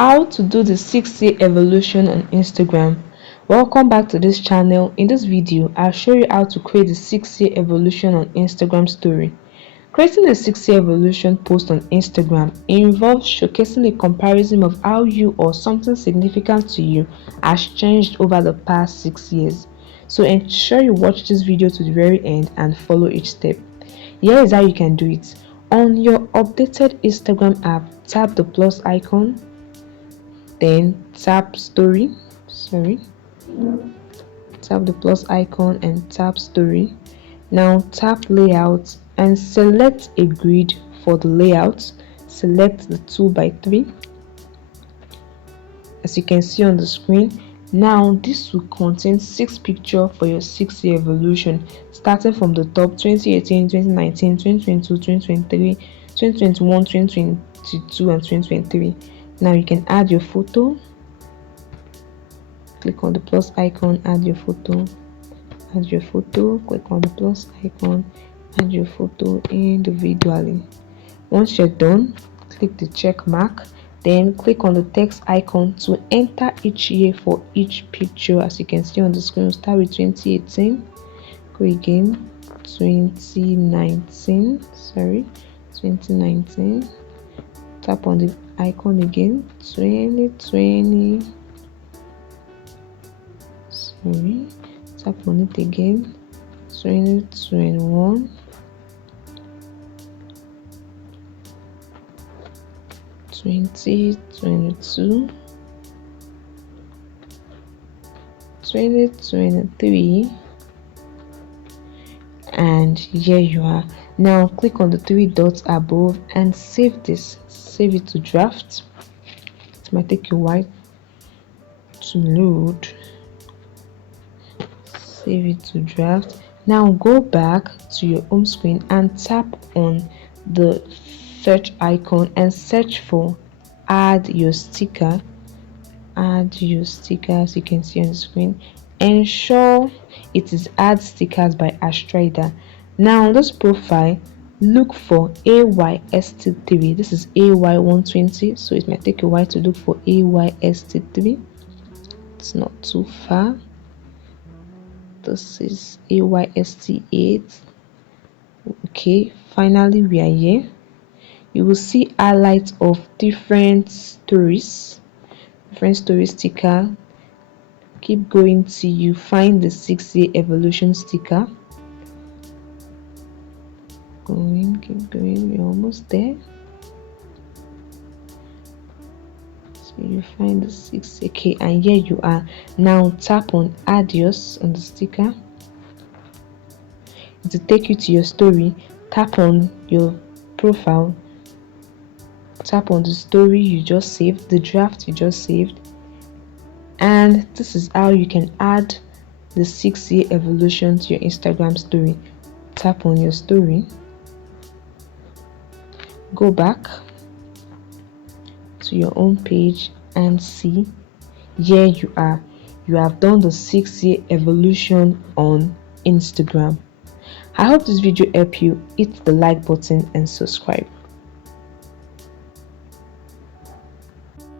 How to do the 6-year evolution on Instagram. Welcome back to this channel. In this video, I'll show you how to create the 6-year evolution on Instagram story. Creating a 6-year evolution post on Instagram involves showcasing a comparison of how you or something significant to you has changed over the past 6 years. So ensure you watch this video to the very end and follow each step. Here is how you can do it. On your updated Instagram app, tap the plus icon, then tap story. Tap the plus icon and tap story. Now tap layout and select a grid for the layout. Select the 2x3 as you can see on the screen. Now this will contain 6 pictures for your 6-year evolution, starting from the top: 2018, 2019, 2022, 2023, 2021, 2022 and 2023. Now you can add your photo. Click on the plus icon, add your photo, click on the plus icon, add your photo individually. Once you're done, click the check mark, then click on the text icon to enter each year for each picture. As you can see on the screen, we'll start with 2018, go again, 2019, tap on the icon again, 2020, tap on it again, 2021, 2022, 2023, and here you are. Now click on the 3 dots above and save this. Save it to draft. It might take a while to load. Save it to draft. Now go back to your home screen and tap on the search icon and search for add your sticker. As you can see on the screen. Ensure it is add stickers by Astrider. Now on this profile, look for AYST3. This is AY120, so it might take a while to look for AYST3. It's not too far. This is AYST8. Okay, finally we are here. You will see highlights of different stories sticker. Keep going till you find the 6-year evolution sticker. Keep going, we're almost there. So you find the 6. Okay, and here you are. Now tap on adios on the sticker. It will take you to your story. Tap on your profile, tap on the story you just saved, the draft you just saved, and this is how you can add the 6-year evolution to your Instagram story. Tap on your story, go back to your own page and see. Here you are. You have done the 6-year evolution on Instagram. I hope this video helped you. Hit the like button and subscribe.